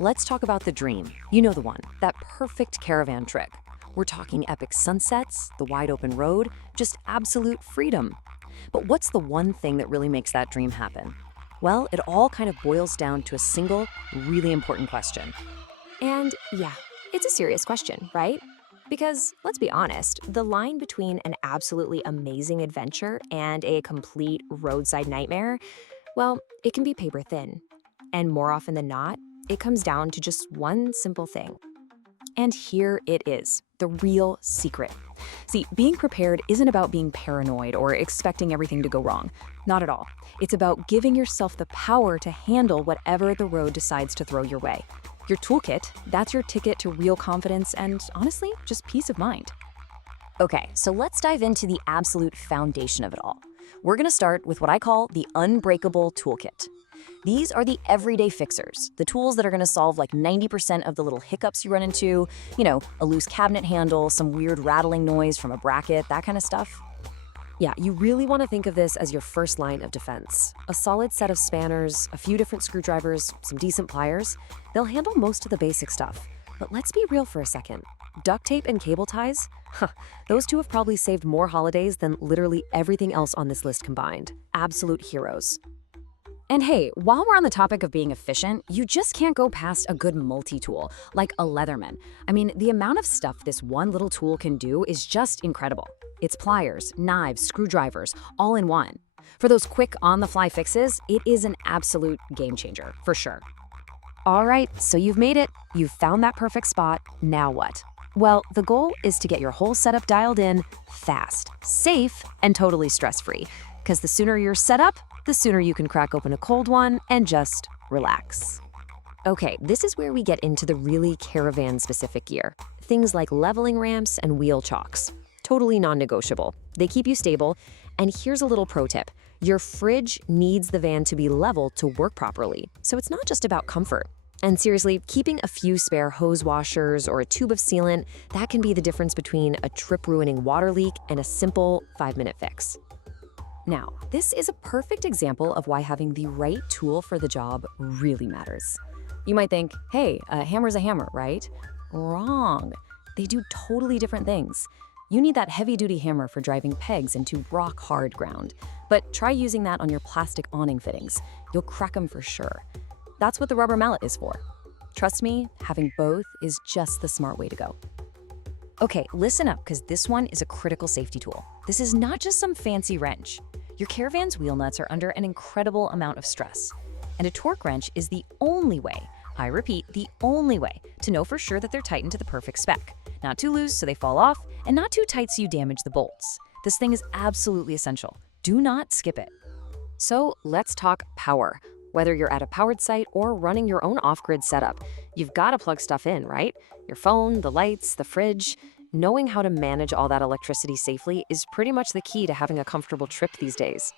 Let's talk about the dream. You know the one, that perfect caravan trip. We're talking epic sunsets, the wide open road, just absolute freedom. But what's the one thing that really makes that dream happen? Well, it all kind of boils down to a single, really important question. And yeah, it's a serious question, right? Because let's be honest, the line between an absolutely amazing adventure and a complete roadside nightmare, well, it can be paper thin. And more often than not, it comes down to just one simple thing. And here it is, the real secret. See, being prepared isn't about being paranoid or expecting everything to go wrong. Not at all. It's about giving yourself the power to handle whatever the road decides to throw your way. Your toolkit, that's your ticket to real confidence and, honestly, just peace of mind. Okay, so let's dive into the absolute foundation of it all. We're gonna start with what I call the unbreakable toolkit. These are the everyday fixers, the tools that are gonna solve like 90% of the little hiccups you run into, a loose cabinet handle, some weird rattling noise from a bracket, that kind of stuff. Yeah, you really want to think of this as your first line of defense. A solid set of spanners, a few different screwdrivers, some decent pliers. They'll handle most of the basic stuff. But let's be real for a second. Duct tape and cable ties? Huh, those two have probably saved more holidays than literally everything else on this list combined. Absolute heroes. And hey, while we're on the topic of being efficient, you just can't go past a good multi-tool, like a Leatherman. I mean, the amount of stuff this one little tool can do is just incredible. It's pliers, knives, screwdrivers, all in one. For those quick on-the-fly fixes, it is an absolute game changer, for sure. All right, so you've made it. You've found that perfect spot. Now what? Well, the goal is to get your whole setup dialed in fast, safe, and totally stress-free. Because the sooner you're set up, the sooner you can crack open a cold one and just relax. Okay, this is where we get into the really caravan-specific gear. Things like leveling ramps and wheel chocks. Totally non-negotiable. They keep you stable. And here's a little pro tip. Your fridge needs the van to be level to work properly. So it's not just about comfort. And seriously, keeping a few spare hose washers or a tube of sealant, that can be the difference between a trip-ruining water leak and a simple 5-minute fix. Now, this is a perfect example of why having the right tool for the job really matters. You might think, hey, a hammer's a hammer, right? Wrong. They do totally different things. You need that heavy-duty hammer for driving pegs into rock-hard ground. But try using that on your plastic awning fittings. You'll crack them for sure. That's what the rubber mallet is for. Trust me, having both is just the smart way to go. Okay, listen up, because this one is a critical safety tool. This is not just some fancy wrench. Your caravan's wheel nuts are under an incredible amount of stress. And a torque wrench is the only way, I repeat, the only way, to know for sure that they're tightened to the perfect spec. Not too loose so they fall off, and not too tight so you damage the bolts. This thing is absolutely essential. Do not skip it. So let's talk power. Whether you're at a powered site or running your own off-grid setup, you've got to plug stuff in, right? Your phone, the lights, the fridge. Knowing how to manage all that electricity safely is pretty much the key to having a comfortable trip these days.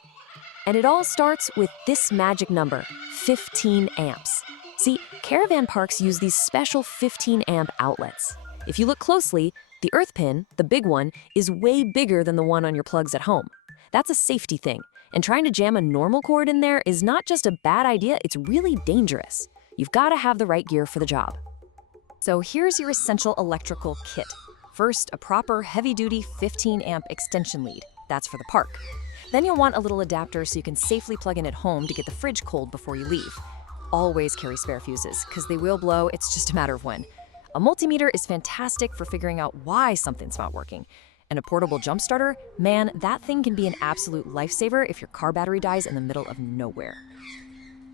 And it all starts with this magic number, 15 amps. See, caravan parks use these special 15 amp outlets. If you look closely, the earth pin, the big one, is way bigger than the one on your plugs at home. That's a safety thing. And trying to jam a normal cord in there is not just a bad idea, it's really dangerous. You've got to have the right gear for the job. So here's your essential electrical kit. First, a proper heavy-duty 15 amp extension lead. That's for the park. Then you'll want a little adapter so you can safely plug in at home to get the fridge cold before you leave. Always carry spare fuses, because they will blow, it's just a matter of when. A multimeter is fantastic for figuring out why something's not working. And a portable jump starter, man, that thing can be an absolute lifesaver if your car battery dies in the middle of nowhere.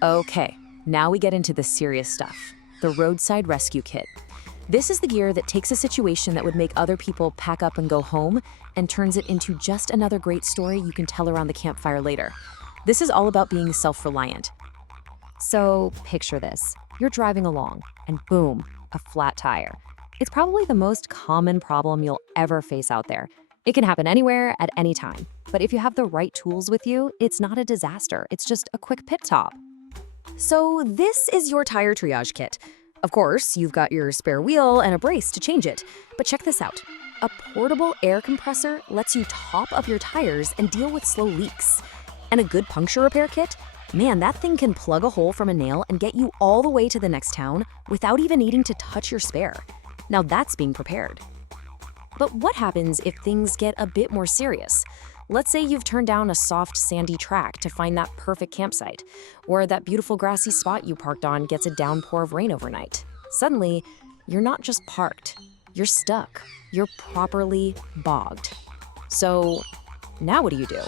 Okay, now we get into the serious stuff, the roadside rescue kit. This is the gear that takes a situation that would make other people pack up and go home and turns it into just another great story you can tell around the campfire later. This is all about being self-reliant. So picture this, you're driving along and boom, a flat tire. It's probably the most common problem you'll ever face out there. It can happen anywhere at any time. But if you have the right tools with you, it's not a disaster. It's just a quick pit stop. So this is your tire triage kit. Of course, you've got your spare wheel and a brace to change it. But check this out. A portable air compressor lets you top up your tires and deal with slow leaks. And a good puncture repair kit? Man, that thing can plug a hole from a nail and get you all the way to the next town without even needing to touch your spare. Now that's being prepared. But what happens if things get a bit more serious? Let's say you've turned down a soft, sandy track to find that perfect campsite, or that beautiful grassy spot you parked on gets a downpour of rain overnight. Suddenly, you're not just parked, you're stuck. You're properly bogged. So, now what do you do?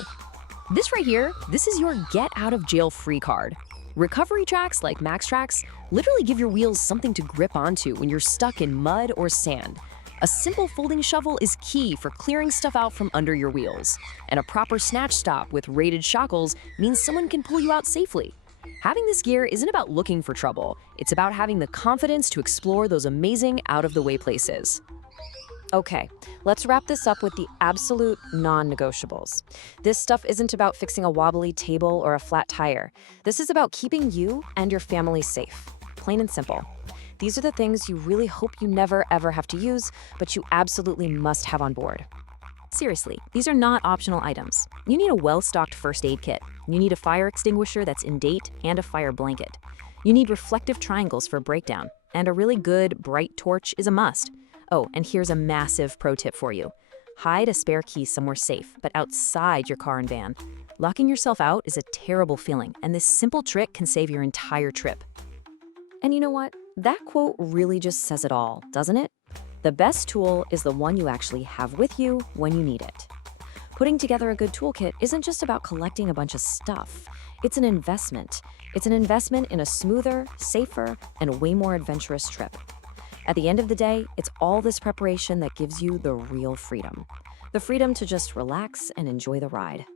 This right here, this is your get out of jail free card. Recovery tracks like Max Tracks literally give your wheels something to grip onto when you're stuck in mud or sand. A simple folding shovel is key for clearing stuff out from under your wheels, and a proper snatch stop with rated shackles means someone can pull you out safely. Having this gear isn't about looking for trouble, it's about having the confidence to explore those amazing out-of-the-way places. Okay, let's wrap this up with the absolute non-negotiables. This stuff isn't about fixing a wobbly table or a flat tire. This is about keeping you and your family safe. Plain and simple. These are the things you really hope you never ever have to use, but you absolutely must have on board. Seriously, these are not optional items. You need a well-stocked first aid kit. You need a fire extinguisher that's in date and a fire blanket. You need reflective triangles for breakdown, and a really good, bright torch is a must. Oh, and here's a massive pro tip for you. Hide a spare key somewhere safe, but outside your car and van. Locking yourself out is a terrible feeling, and this simple trick can save your entire trip. And you know what? That quote really just says it all, doesn't it? The best tool is the one you actually have with you when you need it. Putting together a good toolkit isn't just about collecting a bunch of stuff. It's an investment. It's an investment in a smoother, safer, and way more adventurous trip. At the end of the day, it's all this preparation that gives you the real freedom. The freedom to just relax and enjoy the ride.